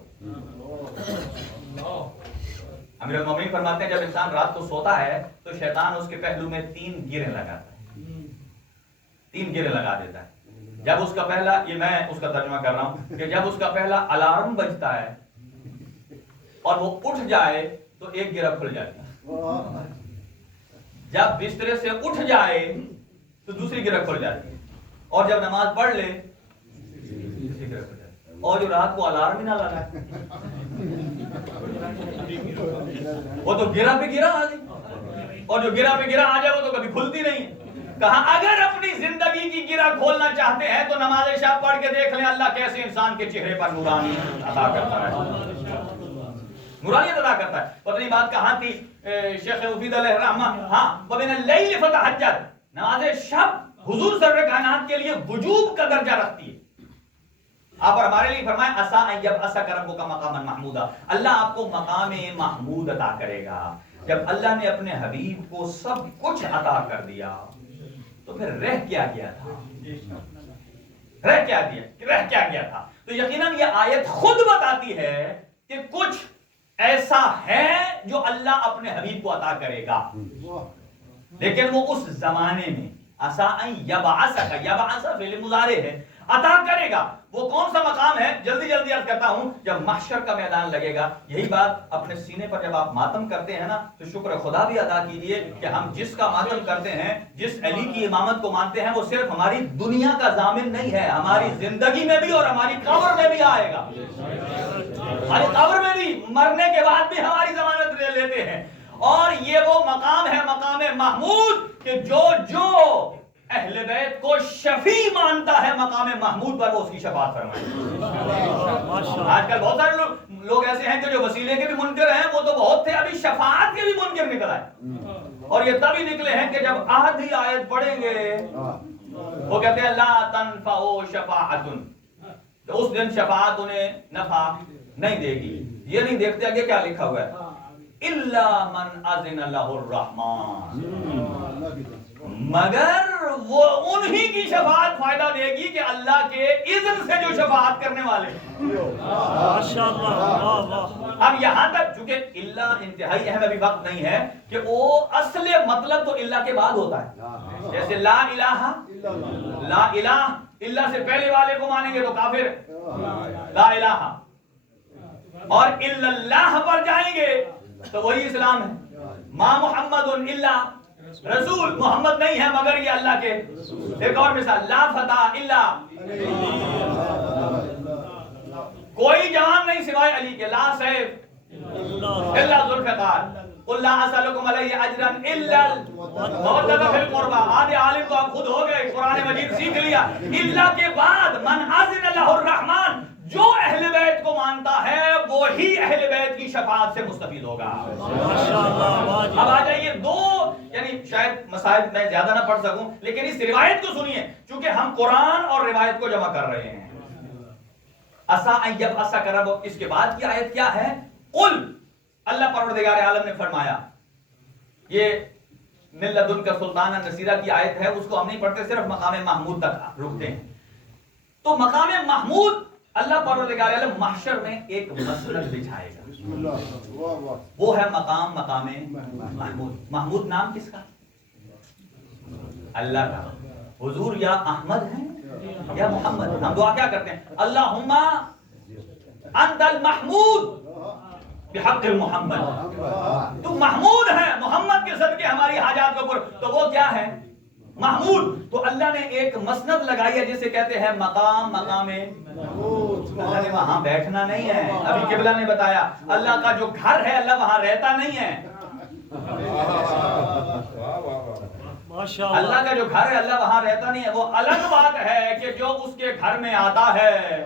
امیر المومنین فرماتے ہیں جب انسان رات کو سوتا ہے تو شیطان اس کے پہلو میں 3 گریں لگاتا ہے, 3 گریں لگا دیتا ہے. جب اس کا پہلا, یہ میں اس کا ترجمہ کر رہا ہوں, کہ جب اس کا پہلا الارم بجتا ہے اور وہ اٹھ جائے تو ایک گرہ کھل جاتی ہے. جب بسترے سے اٹھ جائے تو دوسری گرہ کھل جاتی ہے. اور جب نماز پڑھ لے تیسری گرہ کھل جاتی ہے. اور جو رات کو الارم ہی نہ لگائے وہ تو گرہ پہ گرہ آ گئی, اور جو گرہ پہ گرہ آ جائے وہ تو کبھی کھلتی نہیں. کہا اگر اپنی زندگی کی گرہ کھولنا چاہتے ہیں تو نماز شب پڑھ کے دیکھ لیں اللہ کیسے انسان کے چہرے پر نورانی عطا کرتا ہے, نورانیت عطا کرتا ہے. پتہ بات کہاں تھی شیخ مفید علیہ الرحمہ؟ ہاں وَمِنَ اللَّيْلِ فَتَہَجَّدْ, نماز شب حضور سرور کائنات کے لیے وجوب کا درجہ رکھتی ہے. آپ اور ہمارے لیے فرمائیں عسیٰ ان یبعثک ربک مقاما محمودا, اللہ آپ کو مقام محمود عطا کرے گا. جب اللہ نے اپنے حبیب کو سب کچھ عطا کر دیا تو پھر رہ کیا گیا تھا؟ رہ کیا گیا تھا؟ تو یقیناً یہ آیت خود بتاتی ہے کہ کچھ ایسا ہے جو اللہ اپنے حبیب کو عطا کرے گا, لیکن وہ اس زمانے میں عسیٰ ان یبعثک, یبعث فعل مضارع ہے, عطا کرے گا. وہ کون سا مقام ہے؟ جلدی عرض کرتا ہوں, جب محشر کا میدان لگے گا. یہی بات اپنے سینے پر جب آپ ماتم کرتے ہیں نا تو شکر خدا بھی ادا کیجئے کہ ہم جس کا ماتم کرتے ہیں, جس علی کی امامت کو مانتے ہیں, وہ صرف ہماری دنیا کا ضامن نہیں ہے, ہماری زندگی میں بھی اور ہماری قبر میں بھی آئے گا. ہماری قبر میں بھی, مرنے کے بعد بھی ہماری ضمانت لے لیتے ہیں. اور یہ وہ مقام ہے, مقام محمود, کہ جو اہل بیت کو شفیع مانتا ہے مقام محمود پر وہ اس کی شفاعت فرمائے. آج کل بہت سارے لوگ ایسے ہیں کہ جو وسیلے کے بھی منکر ہیں, وہ تو بہت تھے, ابھی شفاعت کے بھی منکر نکل آئے. اور یہ تبھی نکلے ہیں کہ جب آدھی آیت پڑھیں گے وہ کہتے ہیں لا تنفع شفاعت, تو اس دن شفاعت انہیں نفع نہیں دے گی. یہ نہیں دیکھتے آگے کیا لکھا ہوا ہے, الا من اذن له الرحمن, مگر وہ انہی کی شفاعت فائدہ دے گی کہ اللہ کے اذن سے جو شفاعت کرنے والے اب یہاں تک چونکہ اللہ انتہائی اہم، ابھی وقت نہیں ہے کہ وہ اصل مطلب تو اللہ کے بعد ہوتا ہے. جیسے لا الہ اللہ سے پہلے والے کو مانیں گے تو کافر لا الہ، اور الا اللہ پر جائیں گے تو وہی اسلام ہے. ما محمد الا رسول، محمد نہیں ہے مگر یہ اللہ کے. ایک اور مثال، لا فتح الا، کوئی جوان نہیں سوائے علی کے. لا سیف الا ذوالفقار، قل لا اسألکم علیہ اجرا الا المودۃ فی القربى. آدھے عالم تو آپ خود ہو گئے، قرآن مجید سیکھ لیا. الا کے بعد من اذن له الرحمن، جو اہل بیت کو مانتا ہے وہی اہل بیت کی شفاعت سے مستفید ہوگا. اب آ جائیے دو، یعنی شاید مسائل میں زیادہ نہ پڑھ سکوں لیکن اس روایت کو سنیے چونکہ ہم قرآن اور روایت کو جمع کر رہے ہیں. اسا ان یبعثک ربک، اس کے بعد کی آیت کیا ہے؟ قل، اللہ پروردگار عالم نے فرمایا، یہ من لدن کا سلطان النصیرہ کی آیت ہے، اس کو ہم نہیں پڑھتے، صرف مقام محمود تک رکتے ہیں. تو مقام محمود اللہ پروردگار عالم محشر میں ایک مسند بچھائے گا، وہ ہے مقام محمود. محمود نام کس کا؟ اللہ کا. حضور یا احمد ہیں یا محمد. ہم دعا کیا کرتے ہیں؟ اللہم انت المحمود بحق محمد، تو محمود ہے، محمد کے صدقے ہماری حاجات کو پر. تو وہ کیا ہے؟ محمود. تو اللہ نے ایک مسند لگائی ہے جسے کہتے ہیں مقام محمود. اللہ نے وہاں بیٹھنا نہیں ہے، ابھی قبلہ نے بتایا اللہ کا جو گھر ہے اللہ وہاں رہتا نہیں ہے. اللہ کا جو گھر ہے اللہ وہاں رہتا نہیں ہے. وہ الگ بات ہے کہ جو اس کے گھر میں آتا ہے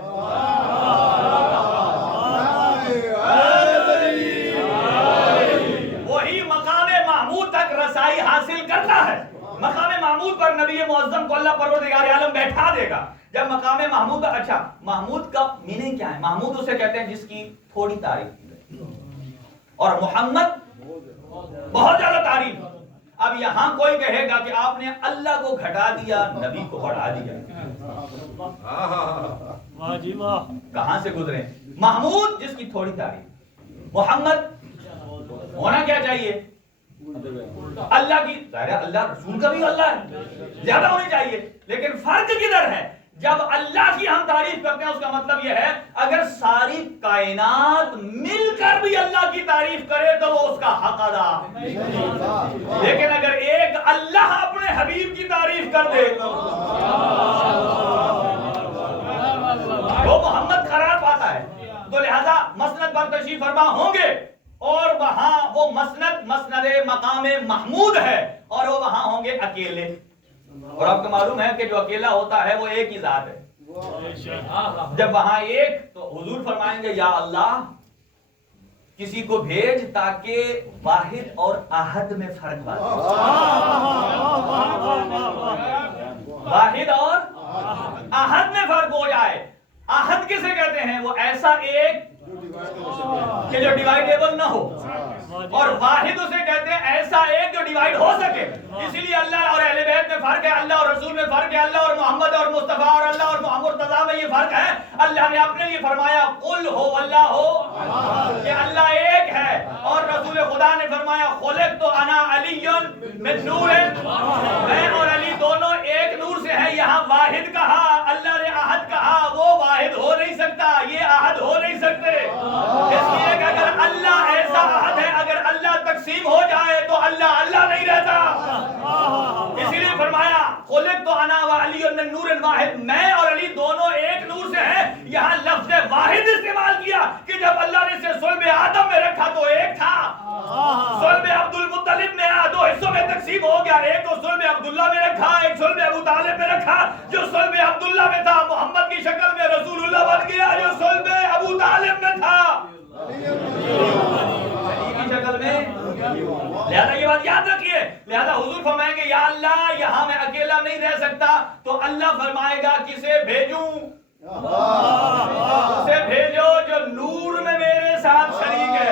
وہی مقام محمود تک رسائی حاصل کرتا ہے. مقام محمود پر نبی معظم کو اللہ پروردگار عالم بیٹھا دے گا. جب مقام محمود کا، اچھا محمود کا میننگ کیا ہے؟ محمود اسے کہتے ہیں جس کی تھوڑی تعریف کی جائے، اور محمد بہت زیادہ تعریف. اب یہاں کوئی کہے گا کہ آپ نے اللہ کو گھٹا دیا، نبی کو بڑھا دیا. کہاں سے گزرے؟ محمود جس کی تھوڑی تعریف. محمد ہونا کیا چاہیے؟ اللہ کی، ظاہر ہے اللہ رسول کا بھی اللہ ہے، زیادہ ہونی چاہیے. لیکن فرق کدھر ہے؟ جب اللہ کی ہم تعریف کرتے ہیں اس کا مطلب یہ ہے اگر ساری کائنات مل کر بھی اللہ کی تعریف کرے تو وہ اس کا حق ادا. لیکن اگر ایک اللہ اپنے حبیب کی تعریف کر دے وہ محمد قرار پاتا ہے. تو لہذا مسند پر تشریف فرما ہوں گے اور وہاں وہ مسند مقام محمود ہے اور وہ وہاں ہوں گے اکیلے. اور آپ کو معلوم ہے کہ جو اکیلا ہوتا ہے وہ ایک ہی ذات ہے. جب وہاں ایک، تو حضور فرمائیں گے یا اللہ کسی کو بھیج تاکہ واحد اور احد میں فرق بات. واحد اور احد میں فرق ہو جائے. احد کسے کہتے ہیں؟ وہ ایسا ایک کہ جو ڈیوائیڈیبل نہ ہو، اور واحد اسے کہتے ہیں ایسا ایک جو ڈیوائیڈ ہو سکے. اسی لیے اللہ اور اہل بیت میں فرق ہے، اللہ اور رسول میں فرق ہے، اللہ اور محمد اور مصطفیٰ اور اللہ اور محمد مرتضیٰ میں یہ فرق ہے. اللہ نے اپنے لیے فرمایا قل ہو اللہ ہو، کہ اللہ ایک ہے، اور رسول خدا نے فرمایا خلقت انا علی من نور، میں اور علی دونوں ایک نور سے ہیں. یہاں واحد کہا، اللہ نے احد کہا. وہ واحد ہو نہیں سکتا، یہ احد ہو نہیں سکتے. اس لیے کہ اگر اللہ ایسا احد ہے، اگر اللہ تقسیم ہو جائے تو اللہ اللہ نہیں رہتا. اسی لیے فرمایا خلقت انا وعلی من نور واحد، میں اور علی دونوں ایک نور سے ہیں. یہاں لفظ واحد استعمال کیا کہ جب اللہ نے اسے صلب آدم میں رکھا تو ایک تھا، صلب عبد المطلب میں دو حصوں میں تقسیم ہو گیا. ایک تو صلب عبداللہ میں رکھا، ایک صلب ابو طالب میں رکھا. جو صلب عبداللہ میں تھا محمد کی شکل میں رسول اللہ بن گیا، جو صلب ابو طالب میں تھا کی شکل میں. لہذا یہ بات یاد رکھیے. لہذا حضور فرمائیں گے یا اللہ یہاں میں اکیلا نہیں رہ سکتا. تو اللہ فرمائے گا کسے بھیجوں؟ اسے بھیجو جو نور میں میرے ساتھ شریک ہے.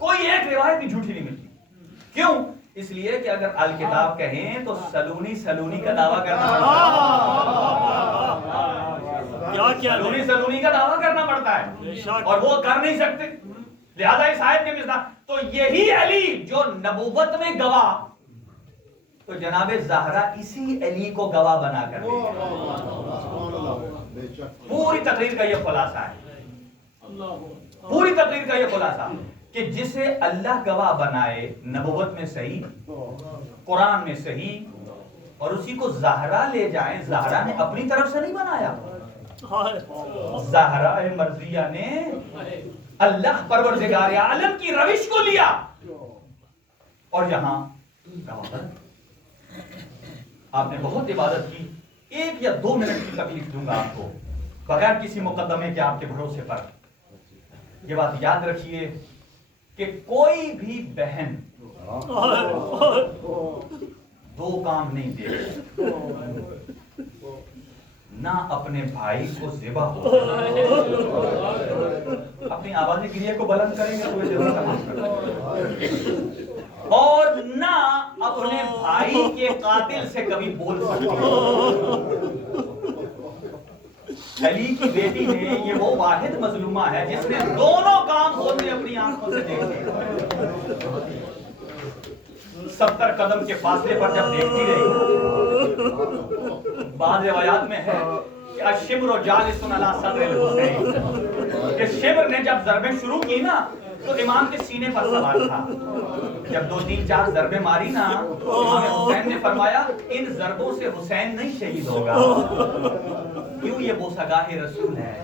کوئی ایک روایت بھی جھوٹی نہیں ملتی. کیوں؟ اس لیے کہ اگر الکتاب کہیں تو سلونی سلونی کا دعویٰ کرنا پڑتا ہے اور وہ کر نہیں سکتے. لہذا اس آیت کے مصداق تو یہی علی جو نبوت میں گواہ، تو جناب زہرا اسی علی کو گواہ بنا کر دے. پوری تقریر کا یہ خلاصہ ہے، پوری تقریر کا یہ خلاصہ کہ جسے اللہ گواہ بنائے نبوت میں صحیح، قرآن میں صحیح، اور اسی کو زہرا لے جائیں. زہرا نے اپنی طرف سے نہیں بنایا، زہرا مرضیہ نے اللہ پروردگار عالم کی روش کو لیا اور یہاں گواہ بنا. آپ نے بہت عبادت کی، 1 یا 2 منٹ کی تکلیف دوں گا آپ کو بغیر کسی مقدمے کے آپ کے بھروسے پر. یہ بات یاد رکھیے کہ کوئی بھی بہن 2 کام نہیں دے، نہ اپنے بھائی کو ذبح ہو. اپنی آواز گریہ کو بلند کریں گے تو ضرور تمام کریں، اور نہ اپنے بھائی کے قاتل سے کبھی بول سکتے. علی کی بیٹی نے یہ وہ واحد مظلومہ ہے جس نے دونوں کام ہوتے اپنی آنکھوں سے دیکھے. 70 قدم کے فاصلے پر جب دیکھتی رہی، بعض روایات میں ہے کہ الشمر جالس علی صدر الحسین، کہ شمر نے جب ضربیں شروع کی نا تو امام کے سینے پر سوار تھا. جب 2 3 4 ضربیں ماری نا تو امام حسین نے فرمایا ان ضربوں سے حسین نہیں شہید ہوگا. کیوں؟ یہ بوسگاہ رسول ہے.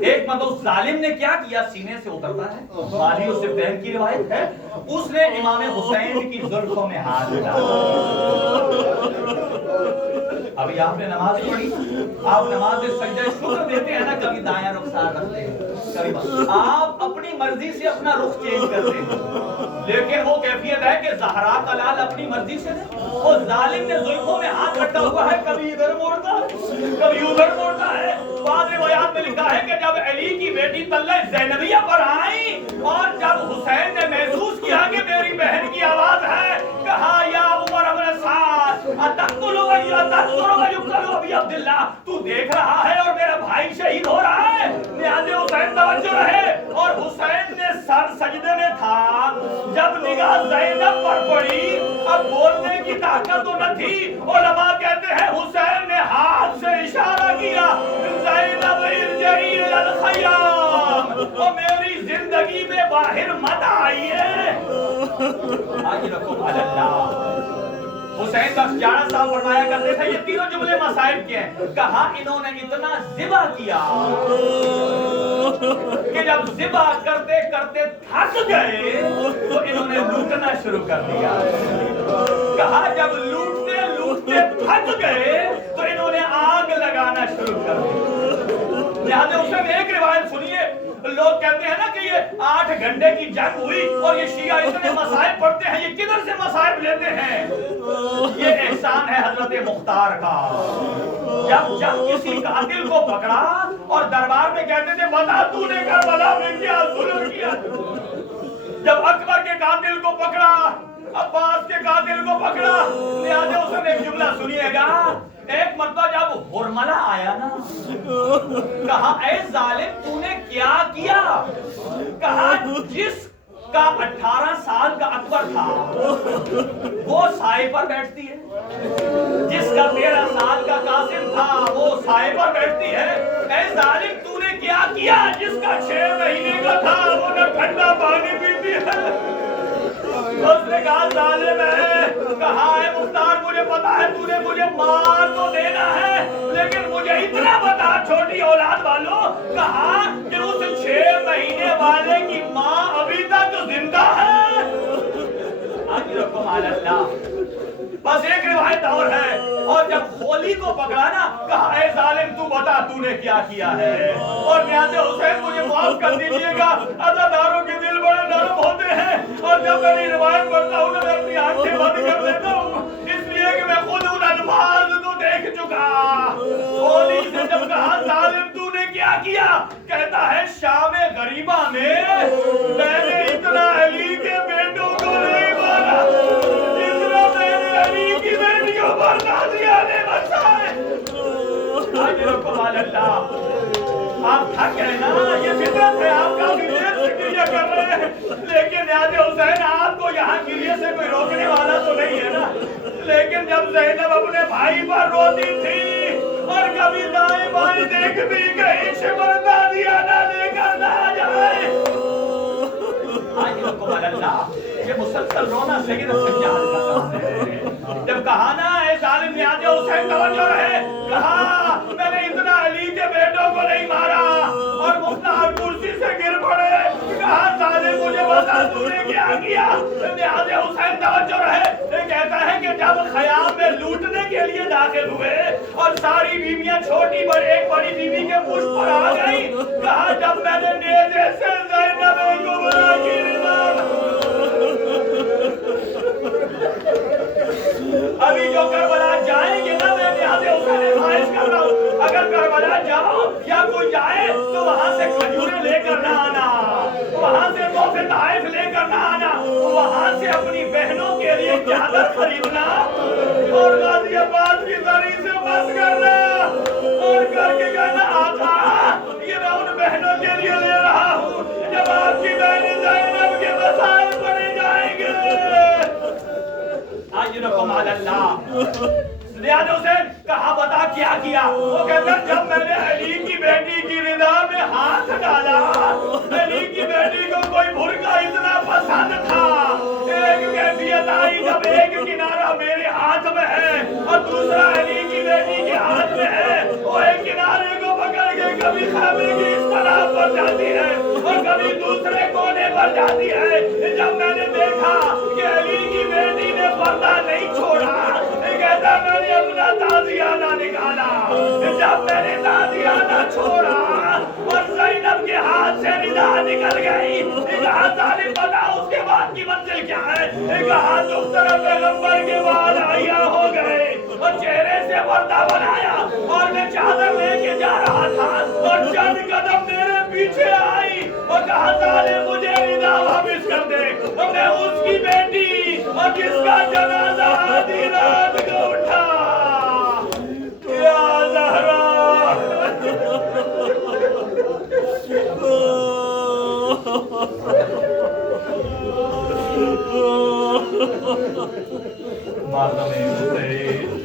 ایک مرتبہ ظالم نے کیا کیا، سینے سے اترتا ہے، مالی و سبتین کی روایت ہے، اس نے امام حسین کی زلفوں میں ہاتھ ڈالا. ابھی آپ نے نماز پڑھی، آپ نماز میں سجدہ شکر دیتے ہیں نا، کبھی دایاں رخسار رکھتے ہیں، کبھی آپ اپنی مرضی سے اپنا رخ چینج کرتے ہیں، لیکن وہ کیفیت ہے کہ زہرا کا لال اپنی مرضی سے نہیں. وہ ظالم نے زلفوں میں ہاتھ رکھا ہوا ہے، کبھی ادھر موڑتا ہے کبھی ادھر موڑتا ہے. بعض روایات میں لکھا ہے کہ جب علی کی بیٹی طلحہ زینبیہ پر آئی اور جب حسین نے محسوس کیا کہ میری بہن کی آواز ہے، کہا یا عمر بن سعد اتقتل ابی عبداللہ، تو دیکھ رہا ہے اور میرا بھائی شہید ہو رہا ہے، لہذا حسین توجہ رہے. اور حسین نے سر سجدے میں تھا، جب نگاہ زینب پر پڑی، اب بولنے کی طاقت تو نہ تھی. علماء کہتے ہیں حسین نے ہاتھ سے اشارہ کیا، زینب ارجعی الی الخیام، اور میری زندگی میں باہر مت آئیے. آج رکھو اللہ. حسین بخش 11 صاحب فرمایا کرتے تھے، یہ تینوں جملے مصائب کے ہیں. کہا انہوں نے اتنا ذبح کیا کہ جب ذبح کرتے کرتے تھک گئے تو انہوں نے لوٹنا شروع کر دیا. کہا جب لوٹتے لوٹتے تھک گئے تو انہوں نے آگ لگانا شروع کر دیا. لہذا اس میں ایک روایت سنیے، لوگ کہتے ہیں نا کہ یہ 8 گھنٹے کی جنگ ہوئی اور یہ شیعہ اتنے مصائب پڑھتے ہیں، یہ کدھر سے مصائب لیتے ہیں؟ یہ احسان ہے حضرت مختار کا. جب کسی قاتل کو پکڑا اور دربار میں کہتے تھے بتا تو نے کربلا میں کیا ظلم کیا. جب اکبر کے قاتل کو پکڑا، عباس کے قاتل کو پکڑا، لہذا اس نے ایک جملہ سنیے گا. ایک مرتبہ جب ہرملہ آیا نا، کہا اے ظالم تو نے کیا کیا؟ کہا جس کا 18 سال کا اکبر تھا وہ سائے پر بیٹھتی ہے، جس کا 13 سال کا قاسم تھا وہ سائے پر بیٹھتی ہے. اے ظالم تو نے کیا کیا؟ جس کا 6 مہینے کا تھا وہ نہ ٹھنڈا پانی پیتی ہے. اس نے کہا ظالم ہے. کہا اے مختار مجھے پتا ہے تو نے مجھے مار تو دینا ہے، لیکن مجھے اتنا بتا چھوٹی اولاد والوں، کہا کہ اس 6 مہینے والے کی ماں ابھی تک زندہ ہے. آج رکھو مال اللہ. بس ایک روایت اور ہے، اور جب ہولی کو پکڑا نا، کہا اے ظالم تو بتا تو نے کیا کیا ہے. اور نیاز حسین مجھے معاف کر دیجیے گا، عزاداروں کے دل بڑے نرم ہوتے ہیں، اور جب میں یہ روایت پڑھتا ہوں میں اپنی آنکھیں بند کر دیتا ہوں، اس لیے کہ میں خود ان الفاظ کو دیکھ چکا. ہولی سے جب کہا ظالم تو نے کیا کیا، کہتا ہے شام غریبہ میں میں نے اتنا علی میری عمر نازیہ نے بچائے. اللہ آپ تھک گئے نا, یہ فطرت ہے, آپ کافی دیر سے گریہ کر رہے ہیں, لیکن نیاز حسین آپ کو یہاں گریہ سے کوئی روکنے والا تو نہیں ہے نا. لیکن جب زینب اپنے بھائی پر روتی تھی اور کبھی دائیں بائیں دیکھتی کہیں شمر نازیہ نہ لے کر نہ جائے. اللہ یہ مسلسل رونا سید سجاد کا کام ہے. جب کہا نا اے ظالم نیاز حسین توجہ رہے, کہا میں نے اتنا علی کے بیٹوں کو نہیں مارا اور مختار کرسی سے گر پڑے. کہا ظالم مجھے بتا تو نے کیا کیا. نیاز حسین توجہ رہے, یہ کہتا ہے کہ جب خیام میں لوٹنے کے لیے داخل ہوئے اور ساری بیویاں چھوٹی بڑی ایک بڑی بیوی کے پشت پر آ گئی, کہا جب میں نے نیزے سے زینب کبریٰ کی رضا. ابھی جو کربلا جائیں گے نا, میں نیاز حسین خواہش کر رہا ہوں, اگر کربلا جاؤ یا کوئی جائے تو وہاں سے کھجوریں لے کر نہ آنا, وہاں سے تحفے تحائف لے کر نہ آنا, وہاں سے اپنی بہنوں کے لیے چادر خریدنا اور غازی عباس کی زری سے بس کرنا اور کر کے کہنا آقا یہ میں ان بہنوں کے لیے لے رہا ہوں جب آپ کی بہن زینب کے مسائل پڑے جائیں گے. آجرکم علی اللہ. نیاز حسین کہا بتا کیا کیا. وہ کہتا جب میں نے علی کی بیٹی کی رضا میں ہاتھ ڈالا, علی کی بیٹی کو کوئی بھرکا اتنا پسند تھا, ایک کیفیت آئی جب ایک کنارہ میرے ہاتھ میں ہے اور دوسرا علی کی بیٹی کے ہاتھ میں ہے, وہ ایک کنارے کو پکڑ کے کبھی خیمے کی اس طرف پر جاتی ہے اور کبھی دوسرے کونے پر جاتی ہے. جب میں نے دیکھا کہ علی کی بیٹی نے پردہ نہیں چھوڑا, کہتا میں نے اپنا تازیانہ نکالا. جب میں نے تازیانہ چھوڑا اور زینب کے ہاتھ سے رضا نکل گئی, کہا ظالم بتا اس کے بعد کی منزل کیا ہے. کہا دختر پیغمبر کے بعد عیاں ہو گئے اور چہرے سے پردہ بنایا اور میں چادر لے کے جا رہا تھا اور چند قدم میرے پیچھے آئی اور کہا ظالم مجھے رضا واپس کر دے. میں اس کی بیٹی اور جس کا جنازہ آدھی رات کو اٹھا یا زہرا. ماتم حسین